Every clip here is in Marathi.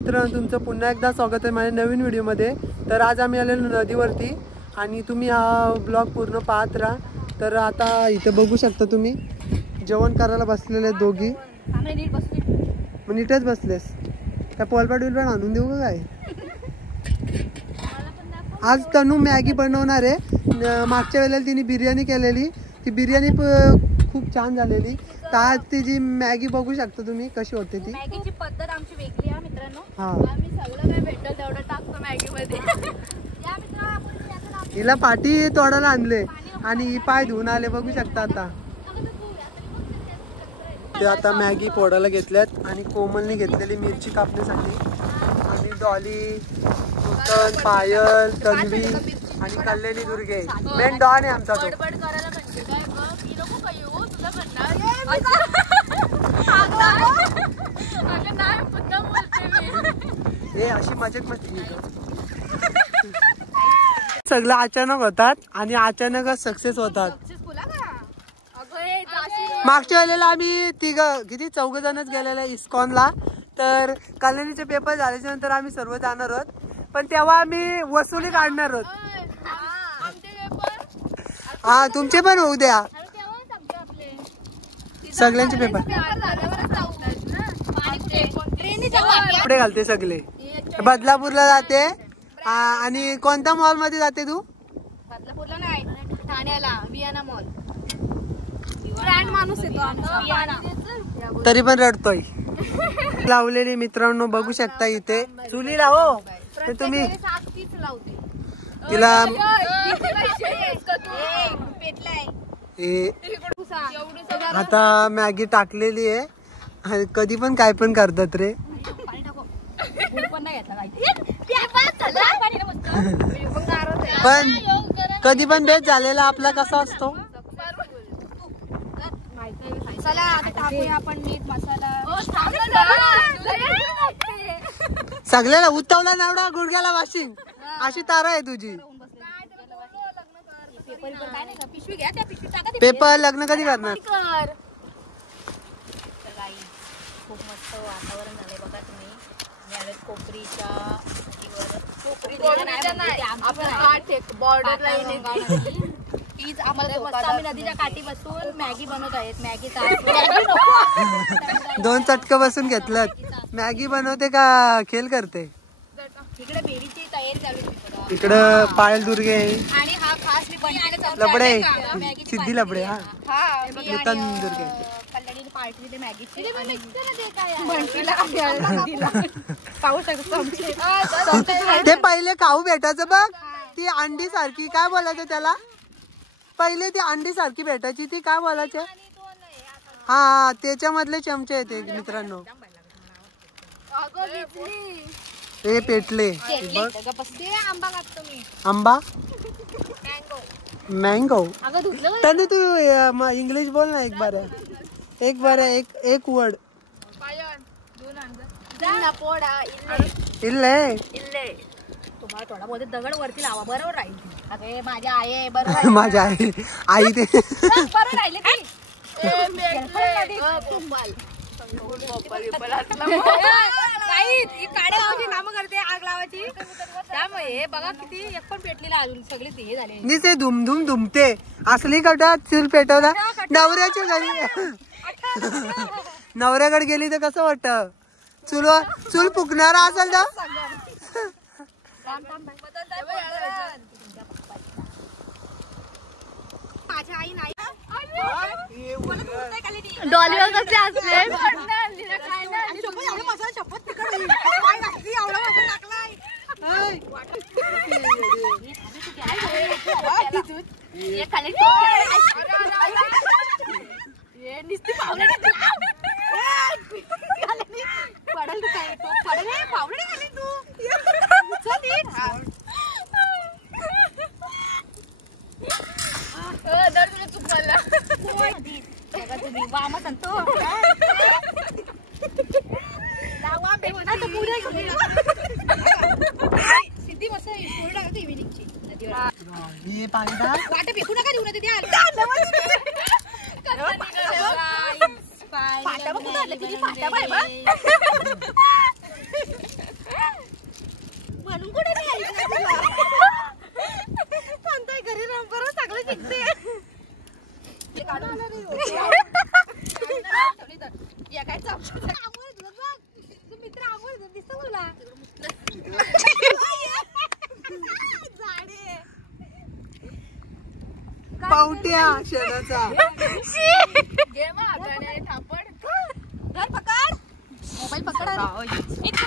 मित्रांनो तुमचं पुन्हा एकदा स्वागत आहे माझ्या नवीन व्हिडिओमध्ये। तर आज आम्ही आलेलो नदीवरती आणि तुम्ही हा ब्लॉग पूर्ण पाहत राहा। तर आता इथे बघू शकता तुम्ही जेवण करायला बसलेले दोघी। मग नीटच बसलेस काय? पोलपाट बिलपाट आणून देऊ का काय? आज तनू मॅगी बनवणार आहे। मागच्या वेळेला तिने बिर्याणी केलेली, ती बिर्याणी खूप छान झालेली। तर आज तिची मॅगी बघू शकता तुम्ही कशी होते ती। मॅगीची पद्धत आमची वेगळी आहे मित्रांनो। हां आम्ही सगळं काय भेटल तेवढं टाकतो मॅगी मध्ये। या मित्रा आपण हिला पाठी तोडायला आणले आणि ही पाय धुवून आले बघू शकता। आता ते आता मॅगी फोडायला घेतल्यात आणि कोमलने घेतलेली मिरची कापण्यासाठी आणि डॉली, नूतन, पायल, तन्वी आणि कल्याणी दुर्गे मेन डॉन आहे आमचा तो। बडबड करायला म्हणजे काय ग? मी नको काय येऊ तुला म्हणणार अगं नाही पुन्हा बोलते मी। हे अशी मजाक मध्ये सगळं अचानक होतात आणि अचानकच सक्सेस होतात। मागच्या वेळेला आम्ही किती 4 जणच गेलेले इस्कॉनला। तर कल्याणीचे पेपर झाल्याच्या नंतर आम्ही सर्व जाणार आहोत, पण तेव्हा आम्ही वसुली काढणार आहोत। हा तुमचे पण होऊ द्या सगळ्यांचे पेपर। कपडे घालते सगळे, बदलापूरला जाते आणि कोणत्या मॉल मध्ये जाते तू? बदलापूरला नाही, ठाण्याला वियाना मॉल। ब्रँड माणूस येतो आमचा वियाना। तरी पण रडतोय। लावलेली मित्रांनो बघू शकता इथे चुलीला हो। तर तुम्ही तिला आता मॅगी टाकलेली आहे। कधी पण काय पण करतात रे। पण कधी पण बेस्ट झालेला आपला कसा असतो। चला आता टाकूया आपण मीठ मसाला। सगळ्याला उतवला नावडा गुडघ्याला वाशिंग अशी तारा आहे तुझी। पेपर लग्न कधी करणार? खूप मस्त वातावरण झालंय बघा तुम्ही। कोपरीच्या बॉर्डर लाईन प्लीज आम्हाला आम्ही नदीच्या काठी बसून मॅगी बनवत आहेत। मॅगी 2 चटकं बसून घेतलं। मॅगी बनवते का खेळ करते? इकडे बेरीची तयारी चालू आहे। इकडं पायल दुर्गे आणि हा खास मी बनवलेला लबडे सिद्धी लबडे। हा नूतन दुर्गे कल्याणी पार्टी दिली मॅगीची। पाहू शकतो ते पहिले खाऊ भेटायचं बघ, ती अंडी सारखी काय बोलायचं त्याला? पहिले ती अंडी सारखी भेटायची ती काय बोलायचं? हा त्याच्यामधले चमचे येते मित्रांनो। हे पेटले आंबा मँगो। तनु तू इंग्लिश बोल ना एक बार एक वर्ड। इल्ले तुम्हाला थोडा बोलते दगड वरती लावा बरोबर राहील। अगे माझ्या आई बरोबर माझ्या आई ते बरोबर राहिले काम करते आग लावायची। त्यामुळे बघा किती एक पण पेटलेला अजून सगळे हे झाले निसे धुमधुम धुमते असली कटा चूल पेटवला नवऱ्याच्या घरी। नवऱ्याकडे गेली तर कसं वाटत? चूल फुकणारा असेल तर माझ्या आई नाही डॉलीवर कसे असले वाटे फेकू नका देऊ ना ते फाटा बघ कुठं आलं किती फाटा बाय बा तुला पावट्या शेणाचा मोबाईल पकड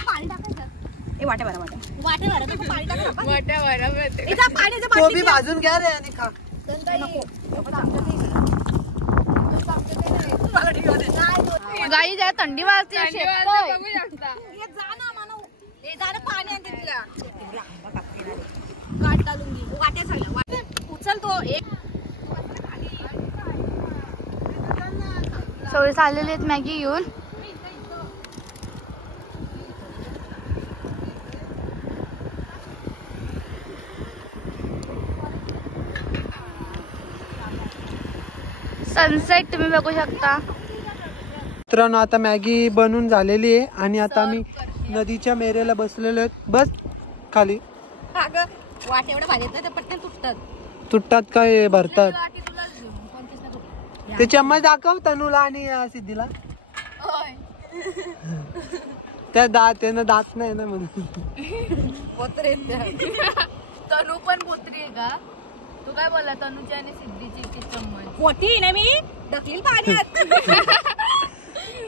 पाणी टाकायचं वाटे भरा कोबी भाजून घ्या रे आणि खा. गाई जरा थंडी वाजते उचल तो एक सवय चाललेले आहेत मॅगी घेऊन. सनसेट तुम्ही बघू शकता. मित्रांनो आता मॅगी बनून झालेली आहे आणि आता आम्ही नदीच्या मेरेला बसलेलो आहेत. बस खाली. वाट एवढं भारी येत नाही पटकन तुटतात. तुटतात काय भरतात. ते चम्मच दाखव तनूला आणि सिद्धीला. त्या त्यानं दात नाही ना म्हणून. तनू पण बोत्री आहे का? तू काय बोला तनूची आणि सिद्धीची चम्मच मोठी ना मी ढकलील पाण्यात.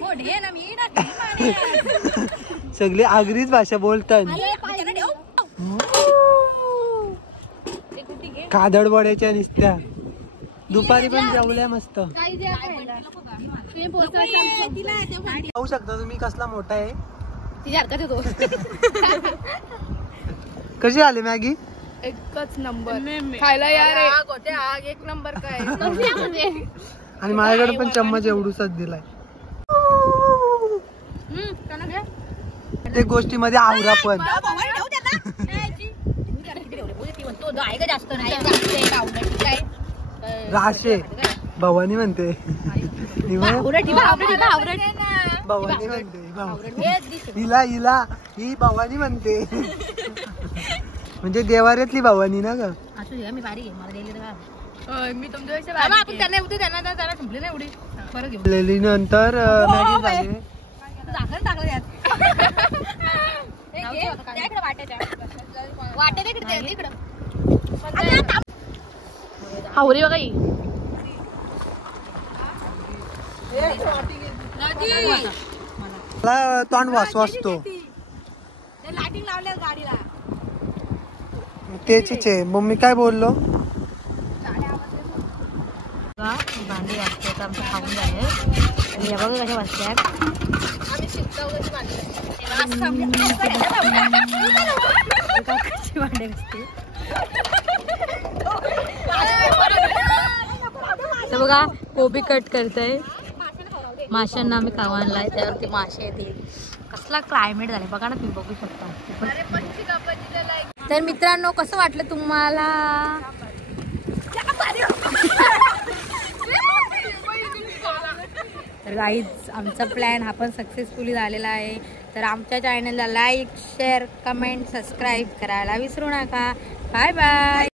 मोठी आहे ना मी ढकलील पाण्यात. सगळी आगरीच भाषा बोलतात. कादड वड्याच्या निसत्या दुपारी पण जेवल्या मस्त. पाहू शकता तुम्ही कसला मोठा आहे. कशी आली मॅगी. एकच नंबर खायला यार आग एक नंबर काय. आणि माझ्याकडे पण चम्मच एवढूसाच दिलाय. एक गोष्टीमध्ये आवरा पण राशे भवानी म्हणते. भवानी म्हणते हिला ही भवानी म्हणते. म्हणजे देवाऱ्यातली भवानी ना ग. मी बारी मी तुमच्या संपली ना एवढी बरं घेऊ. नंतर मॅगी झाली. हावरी बघा ही मला तोंड वाचतो. लाईटिंग लावल्या गाडीला त्याचीच आहे. मम्मी काय बोललो. भांडी वाजतात आमचं खाऊन झाले. या बघा कशा वाजतात. भांडे असते बघा. कोबी कट करताय. माशांना आम्ही खावा आणलाय त्यावरती मासे येतील. कसला क्लायमेट झाले बघा ना तुम्ही बघू शकता. तर मित्रांनो कसं वाटलं तुम्हाला. तर गाईज आमचा प्लॅन हा पण सक्सेसफुली झालेला आहे. तर आमच्या चॅनलला लाईक शेअर कमेंट सबस्क्राईब करायला विसरू नका. Bye bye.